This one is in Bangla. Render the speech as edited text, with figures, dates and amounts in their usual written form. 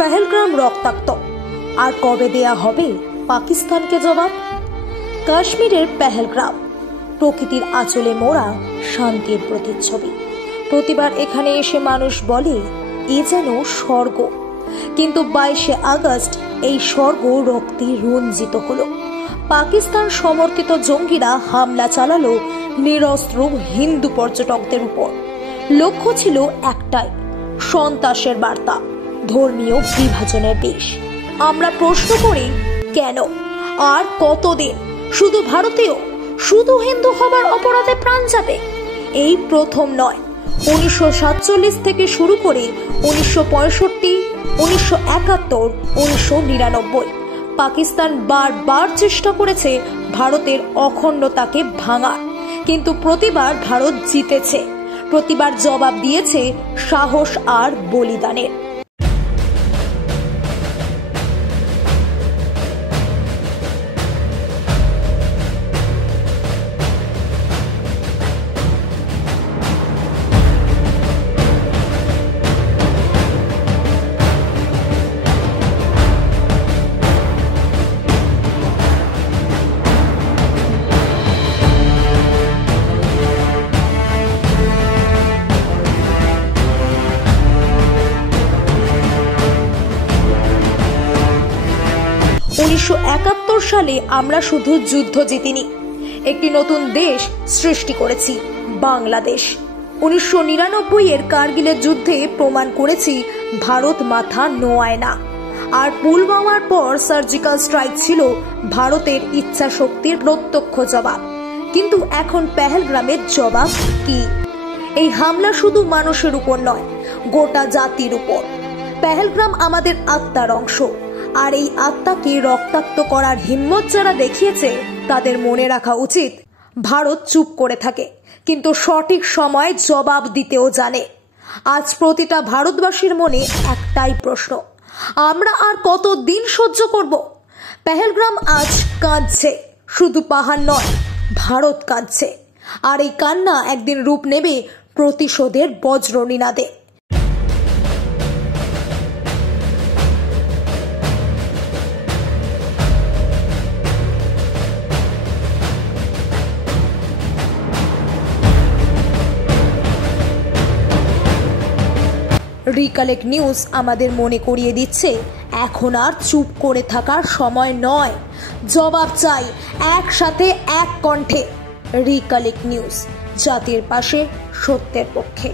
পেহেলগ্রাম রক্তাক্ত, আর কবে দেয়া হবে পাকিস্তানকে জবাব? কাশ্মীরের পেহেলগ্রাম প্রকৃতির আঁচলে মোড়া শান্তির প্রতিচ্ছবি। প্রতিবার এখানে এসে মানুষ বলে এ যেন স্বর্গ, কিন্তু 22শে আগস্ট এই স্বর্গ রক্তে রঞ্জিত হলো। পাকিস্তান সমর্থিত জঙ্গিরা হামলা চালালো নিরস্ত্র হিন্দু পর্যটকদের উপর। লক্ষ্য ছিল একটাই, সন্ত্রাসের বার্তা, ধর্মীয় বিভাজনের দেশ। আমরা প্রশ্ন করি কেন আর কতদিন শুধু ভারতীয়, শুধু হিন্দু হবার অপরাধে প্রাণ যাবে? এই প্রথম নয়, 1947 থেকে শুরু করে 1965, 1971, 1999 পাকিস্তান বারবার চেষ্টা করেছে ভারতের অখণ্ডতাকে ভাঙার, কিন্তু প্রতিবার ভারত জিতেছে, প্রতিবার জবাব দিয়েছে সাহস আর বলিদানের। সালে আমরা শুধু যুদ্ধ জিতিনি, একটি নতুন দেশ সৃষ্টি করেছি, বাংলাদেশ। 1999 এর কারগিলের যুদ্ধে প্রমাণ করেছি ভারত মাথা নোয়ায় না। আর পুলওয়ামার পর সার্জিক্যাল স্ট্রাইক ছিল ভারতের ইচ্ছা শক্তির প্রত্যক্ষ জবাব। কিন্তু এখন পেহেলগ্রামের জবাব কি? এই হামলা শুধু মানুষের উপর নয়, গোটা জাতির উপর। পেহেলগ্রাম আমাদের আত্মার অংশ, আর এই আত্মাকে রক্তাক্ত করার হিম্মত যারা দেখিয়েছে তাদের মনে রাখা উচিত, ভারত চুপ করে থাকে কিন্তু সঠিক সময় জবাব দিতেও জানে। আজ প্রতিটা ভারতবাসীর মনে একটাই প্রশ্ন, আমরা আর কতদিন সহ্য করব? পেহেলগ্রাম আজ কাঁদছে, শুধু পাহাড় নয়, ভারত কাঁদছে। আর এই কান্না একদিন রূপ নেবে প্রতিশোধের বজ্র নিনাদে। রিকালেক্ট নিউজ আমাদের মনে করিয়ে দিচ্ছে, এখন আর চুপ করে থাকার সময় নয়, জবাব চাই একসাথে, এক কণ্ঠে। রিকালেক্ট নিউজ, জাতির পাশে, সত্যের পক্ষে।